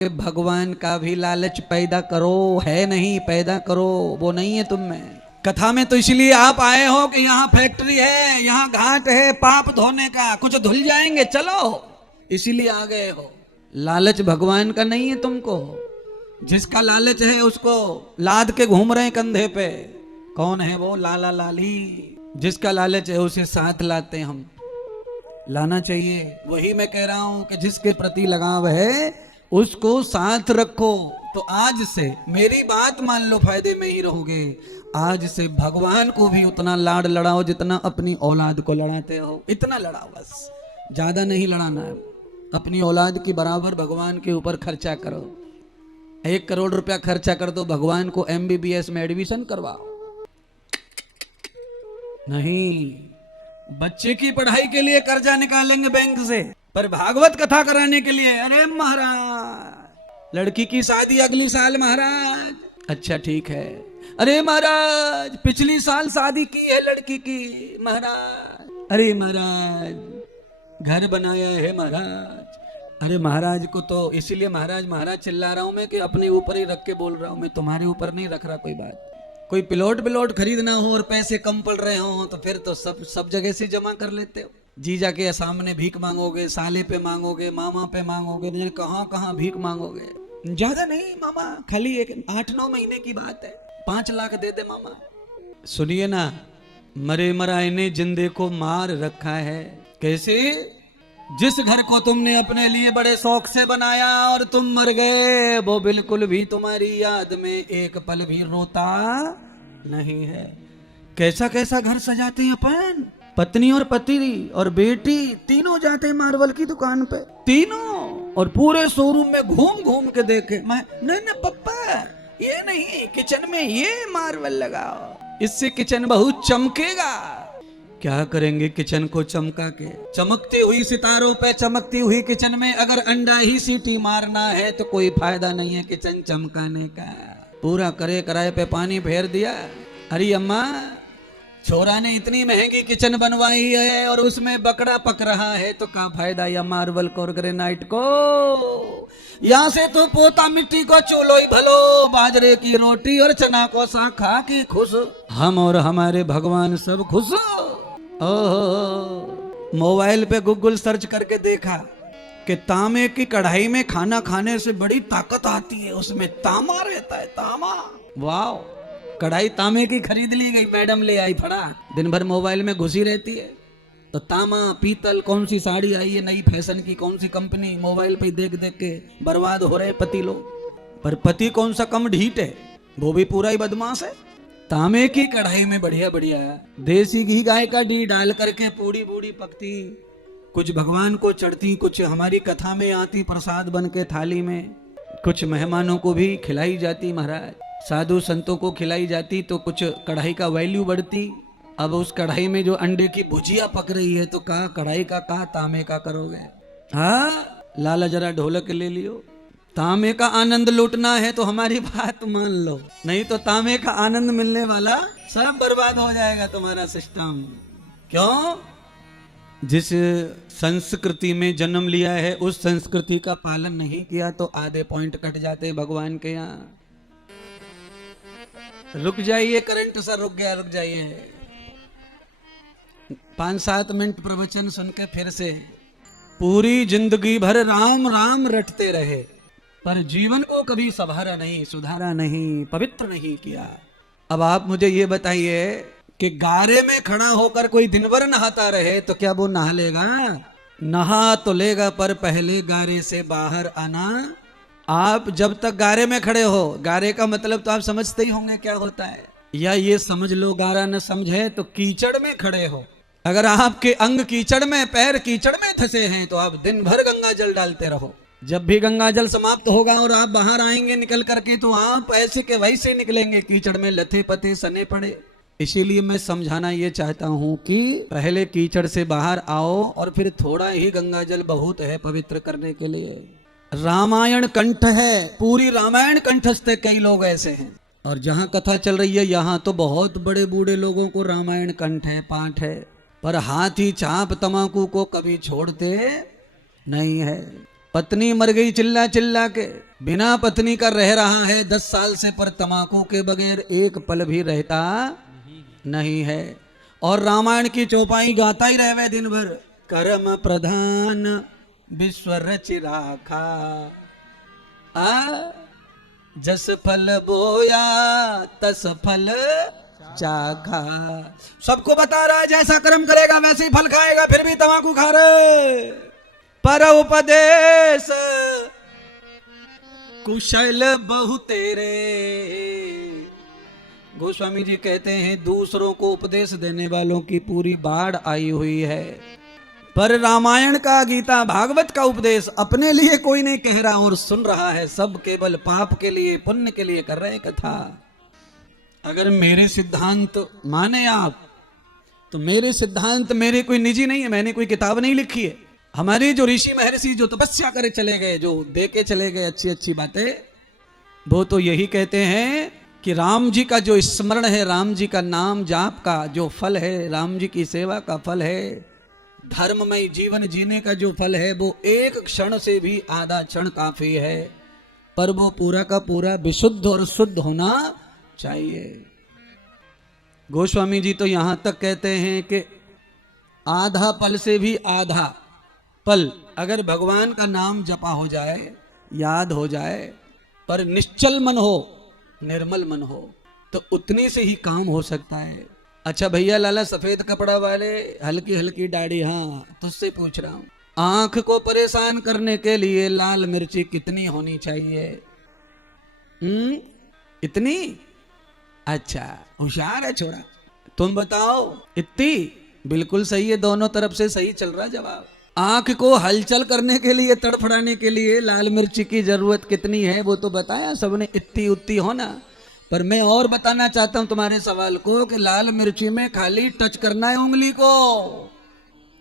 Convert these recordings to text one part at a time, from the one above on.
भगवान का भी लालच पैदा करो, है नहीं पैदा करो, वो नहीं है तुम में। कथा में तो इसलिए आप आए हो कि यहाँ फैक्ट्री है, यहाँ घाट है पाप धोने का, कुछ धुल जाएंगे चलो, इसीलिए आ गए हो। लालच भगवान का नहीं है तुमको। जिसका लालच है उसको लाद के घूम रहे हैं कंधे पे। कौन है वो? लाला लाली। जिसका लालच है उसे साथ लाते हम, लाना चाहिए। वही मैं कह रहा हूं कि जिसके प्रति लगाव है उसको साथ रखो। तो आज से मेरी बात मान लो, फायदे में ही रहोगे। आज से भगवान को भी उतना लाड लड़ाओ जितना अपनी औलाद को लड़ाते हो, इतना लड़ाओ बस, ज्यादा नहीं लड़ाना है। अपनी औलाद की बराबर भगवान के ऊपर खर्चा करो। 1 करोड़ रुपया खर्चा कर दो, भगवान को MBBS में एडमिशन करवाओ। नहीं, बच्चे की पढ़ाई के लिए कर्जा निकालेंगे बैंक से, पर भागवत कथा कराने के लिए अरे महाराज लड़की की शादी अगली साल महाराज। अच्छा ठीक है। अरे महाराज पिछली साल शादी की है लड़की की महाराज। अरे महाराज घर बनाया है महाराज। अरे महाराज को तो इसीलिए महाराज महाराज चिल्ला रहा हूं मैं कि अपने ऊपर ही रख के बोल रहा हूं, मैं तुम्हारे ऊपर नहीं रख रहा कोई बात। कोई प्लॉट खरीदना हो और पैसे कम पड़ रहे हो तो फिर तो सब जगह से जमा कर लेते हो। जीजा के सामने भीख मांगोगे, साले पे मांगोगे, मामा पे मांगोगे, कहां कहां भीख मांगोगे। ज्यादा नहीं मामा, खाली 8-9 महीने की बात है, 5 लाख दे दे मामा। सुनिए ना, मरे मराए ने जिंदे को मार रखा है। कैसे? जिस घर को तुमने अपने लिए बड़े शौक से बनाया और तुम मर गए, वो बिल्कुल भी तुम्हारी याद में एक पल भी रोता नहीं है। कैसा कैसा घर सजाते हैं अपन, पत्नी और पति और बेटी तीनों जाते हैं मार्बल की दुकान पे, तीनों, और पूरे शोरूम में घूम घूम के देखे। मैं नहीं पप्पा ये नहीं, किचन में ये मार्बल लगाओ, इससे किचन बहुत चमकेगा। क्या करेंगे किचन को चमका के? चमकती हुई सितारों पे चमकती हुई किचन में अगर अंडा ही सीटी मारना है तो कोई फायदा नहीं है किचन चमकाने का। पूरा करे कराए पे पानी फेर दिया। अरे अम्मा, छोरा ने इतनी महंगी किचन बनवाई है और उसमें बकरा पक रहा है तो क्या फायदा या मार्बल को और ग्रेनाइट को। यहाँ से तो पोता मिट्टी को चूल्हो ही भलो, बाजरे की रोटी और चना को साग खा के खुश, हम और हमारे भगवान सब खुश। ओहो, मोबाइल पे गूगल सर्च करके देखा कि तांबे की कढ़ाई में खाना खाने से बड़ी ताकत आती है, उसमें तांबा रहता है, तांबा। वाह, कढ़ाई तांबे की खरीद ली गई, मैडम ले आई फड़ा, दिन भर मोबाइल में घुसी रहती है। तो तांबा पीतल, कौन सी साड़ी आई है नई फैशन की, कौन सी कंपनी, मोबाइल पे देख देख के बर्बाद हो रहे पति लोग। पर पति कौन सा कम ढीठ है, वो भी पूरा ही बदमाश है। तांबे की कढ़ाई में बढ़िया बढ़िया देसी घी गाय का घी डाल करके पूड़ी बूड़ी पकती, कुछ भगवान को चढ़ती, कुछ हमारी कथा में आती प्रसाद बन के थाली में, कुछ मेहमानों को भी खिलाई जाती महाराज, साधु संतों को खिलाई जाती, तो कुछ कढ़ाई का वैल्यू बढ़ती। अब उस कढ़ाई में जो अंडे की भुजिया पक रही है तो कहा कढ़ाई का कहा तांबे का करोगे। हाँ लाला जरा ढोलक ले लियो, तांबे का आनंद लूटना है तो हमारी बात मान लो, नहीं तो तांबे का आनंद मिलने वाला सब बर्बाद हो जाएगा तुम्हारा सिस्टम। क्यों? जिस संस्कृति में जन्म लिया है उस संस्कृति का पालन नहीं किया तो आधे पॉइंट कट जाते भगवान के यहाँ। रुक जाइए, करंट सर रुक गया, रुक जाइए। 5-7 मिनट प्रवचन सुन के फिर से। पूरी जिंदगी भर राम राम रटते रहे पर जीवन को कभी संवारा नहीं, सुधारा नहीं, पवित्र नहीं किया। अब आप मुझे ये बताइए कि गारे में खड़ा होकर कोई दिन भर नहाता रहे तो क्या वो नहा लेगा? नहा तो लेगा पर पहले गारे से बाहर आना। आप जब तक गारे में खड़े हो, गारे का मतलब तो आप समझते ही होंगे क्या होता है, या ये समझ लो गारा न समझे तो कीचड़ में खड़े हो। अगर आपके अंग कीचड़ में, पैर कीचड़ में फंसे हैं तो आप दिन भर गंगा जल डालते रहो। जब भी गंगा जल समाप्त होगा और आप बाहर आएंगे निकल करके तो आप ऐसे के वैसे निकलेंगे, कीचड़ में लथे पथे सने पड़े। इसीलिए मैं समझाना ये चाहता हूँ कि पहले कीचड़ से बाहर आओ और फिर थोड़ा ही गंगा जल बहुत है पवित्र करने के लिए। रामायण कंठ है, पूरी रामायण कंठस्थ है, कई लोग ऐसे हैं। और जहाँ कथा चल रही है यहाँ तो बहुत बड़े बूढ़े लोगों को रामायण कंठ है, पाठ है, पर हाथी चाप तमाकू को कभी छोड़ते नहीं है। पत्नी मर गई चिल्ला चिल्ला के, बिना पत्नी का रह रहा है 10 साल से, पर तमाकू के बगैर एक पल भी रहता नहीं है। और रामायण की चौपाई गाता ही रहे दिन भर। कर्म प्रधान विश्व रचि राखा, जस फल बोया तस फल चाखा। सबको बता रहा है जैसा कर्म करेगा वैसे ही फल खाएगा, फिर भी तंबाकू खा रहे। पर उपदेश कुशल बहु तेरे। गोस्वामी जी कहते हैं दूसरों को उपदेश देने वालों की पूरी बाढ़ आई हुई है, पर रामायण का, गीता, भागवत का उपदेश अपने लिए कोई नहीं कह रहा और सुन रहा है। सब केवल पाप के लिए, पुण्य के लिए कर रहे हैं कथा। अगर मेरे सिद्धांत माने आप, तो मेरे सिद्धांत मेरे कोई निजी नहीं है, मैंने कोई किताब नहीं लिखी है। हमारे जो ऋषि महर्षि जो तपस्या करे चले गए, जो दे के चले गए अच्छी अच्छी बातें, वो तो यही कहते हैं कि राम जी का जो स्मरण है, राम जी का नाम जाप का जो फल है, राम जी की सेवा का फल है, धर्ममय जीवन जीने का जो फल है, वो एक क्षण से भी आधा क्षण काफी है, पर वो पूरा का पूरा विशुद्ध और शुद्ध होना चाहिए। गोस्वामी जी तो यहां तक कहते हैं कि आधा पल से भी आधा पल अगर भगवान का नाम जपा हो जाए, याद हो जाए, पर निश्चल मन हो, निर्मल मन हो, तो उतने से ही काम हो सकता है। अच्छा भैया लाला सफेद कपड़ा वाले, हल्की हल्की दाढ़ी, हाँ तुझसे पूछ रहा हूं, आंख को परेशान करने के लिए लाल मिर्ची कितनी होनी चाहिए? इतनी? अच्छा होशियार है छोरा, तुम बताओ। इतनी? बिल्कुल सही है, दोनों तरफ से सही चल रहा जवाब। आंख को हलचल करने के लिए, तड़फड़ाने के लिए लाल मिर्ची की जरूरत कितनी है वो तो बताया सबने, इतनी उतनी होना। पर मैं और बताना चाहता हूं तुम्हारे सवाल को कि लाल मिर्ची में खाली टच करना है उंगली को,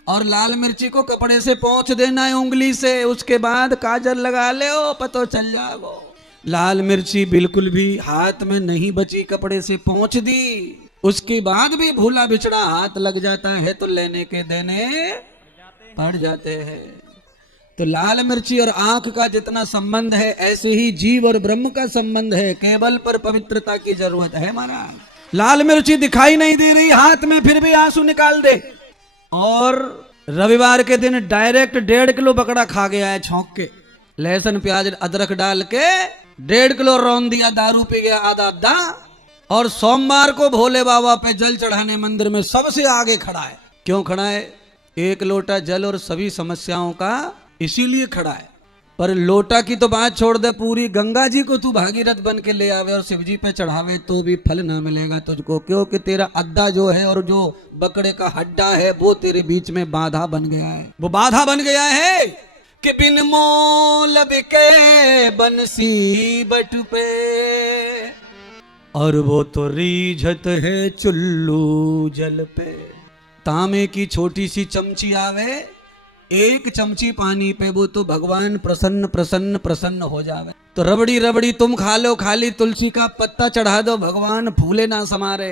और लाल मिर्ची को कपड़े से पोंछ देना है उंगली से, उसके बाद काजल लगा ले, पता चल जाएगा। लाल मिर्ची बिल्कुल भी हाथ में नहीं बची, कपड़े से पोंछ दी, उसके बाद भी भूला बिछड़ा हाथ लग जाता है तो लेने के देने पड़ जाते हैं। तो लाल मिर्ची और आंख का जितना संबंध है, ऐसे ही जीव और ब्रह्म का संबंध है। केवल पर पवित्रता की जरूरत है महाराज। लाल मिर्ची दिखाई नहीं दे रही हाथ में, फिर भी आंसू निकाल दे। और रविवार के दिन डायरेक्ट 1.5 किलो बकरा खा गया है छौंक के, लहसुन प्याज अदरक डाल के 1.5 किलो रौन दिया, दारू पी गया आधा आधा। और सोमवार को भोले बाबा पे जल चढ़ाने मंदिर में सबसे आगे खड़ा है। क्यों खड़ा है? 1 लोटा जल और सभी समस्याओं का इसीलिए खड़ा है। पर लोटा की तो बात छोड़ दे, पूरी गंगा जी को तू भागीरथ बन के ले आवे और शिव जी पे चढ़ावे तो भी फल ना मिलेगा तुझको, क्योंकि तेरा अद्दा जो है और जो बकरे का हड्डा है वो तेरे बीच में बाधा बन गया है। वो बाधा बन गया है कि बिन मोल बिके बंसी बट पे, और वो तो रीझत है चुल्लू जल पे। तांबे की छोटी सी चमची आवे, 1 चमची पानी पे, वो तो भगवान प्रसन्न प्रसन्न प्रसन्न हो जावे। तो रबड़ी रबड़ी तुम खा लो, खाली तुलसी का पत्ता चढ़ा दो, भगवान फूले ना समारे।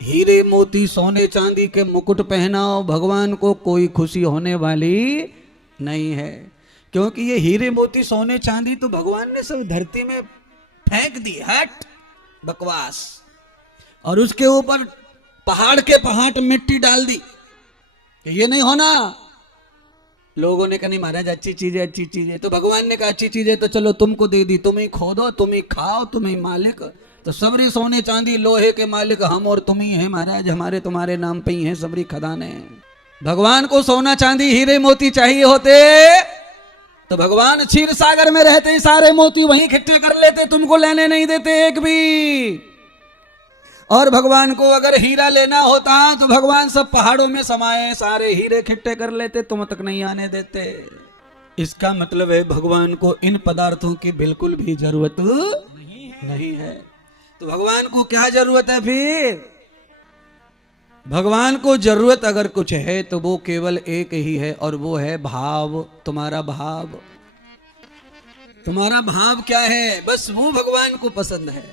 हीरे मोती सोने चांदी के मुकुट पहनाओ, भगवान को कोई खुशी होने वाली नहीं है। क्योंकि ये हीरे मोती सोने चांदी तो भगवान ने सब धरती में फेंक दी, हट बकवास। और उसके ऊपर पहाड़ के पहाड़ मिट्टी डाल दी, ये नहीं होना। लोगों ने कहा नहीं महाराज अच्छी चीज है, अच्छी चीज है। तो भगवान ने कहा अच्छी चीज है तो चलो तुमको दे दी, तुम ही खोदो, तुम ही खाओ, तुम ही मालिक। तो सबरी सोने चांदी लोहे के मालिक हम और तुम ही है महाराज, हमारे तुम्हारे नाम पे ही है सबरी खदाने। भगवान को सोना चांदी हीरे मोती चाहिए होते तो भगवान क्षीर सागर में रहते ही सारे मोती वहीं इकट्ठे कर लेते, तुमको लेने नहीं देते एक भी। और भगवान को अगर हीरा लेना होता तो भगवान सब पहाड़ों में समाये सारे हीरे इकट्ठे कर लेते, तुम तक नहीं आने देते। इसका मतलब है भगवान को इन पदार्थों की बिल्कुल भी जरूरत नहीं है। तो भगवान को क्या जरूरत है फिर? भगवान को जरूरत अगर कुछ है तो वो केवल एक ही है, और वो है भाव। तुम्हारा भाव, तुम्हारा भाव क्या है, बस वो भगवान को पसंद है।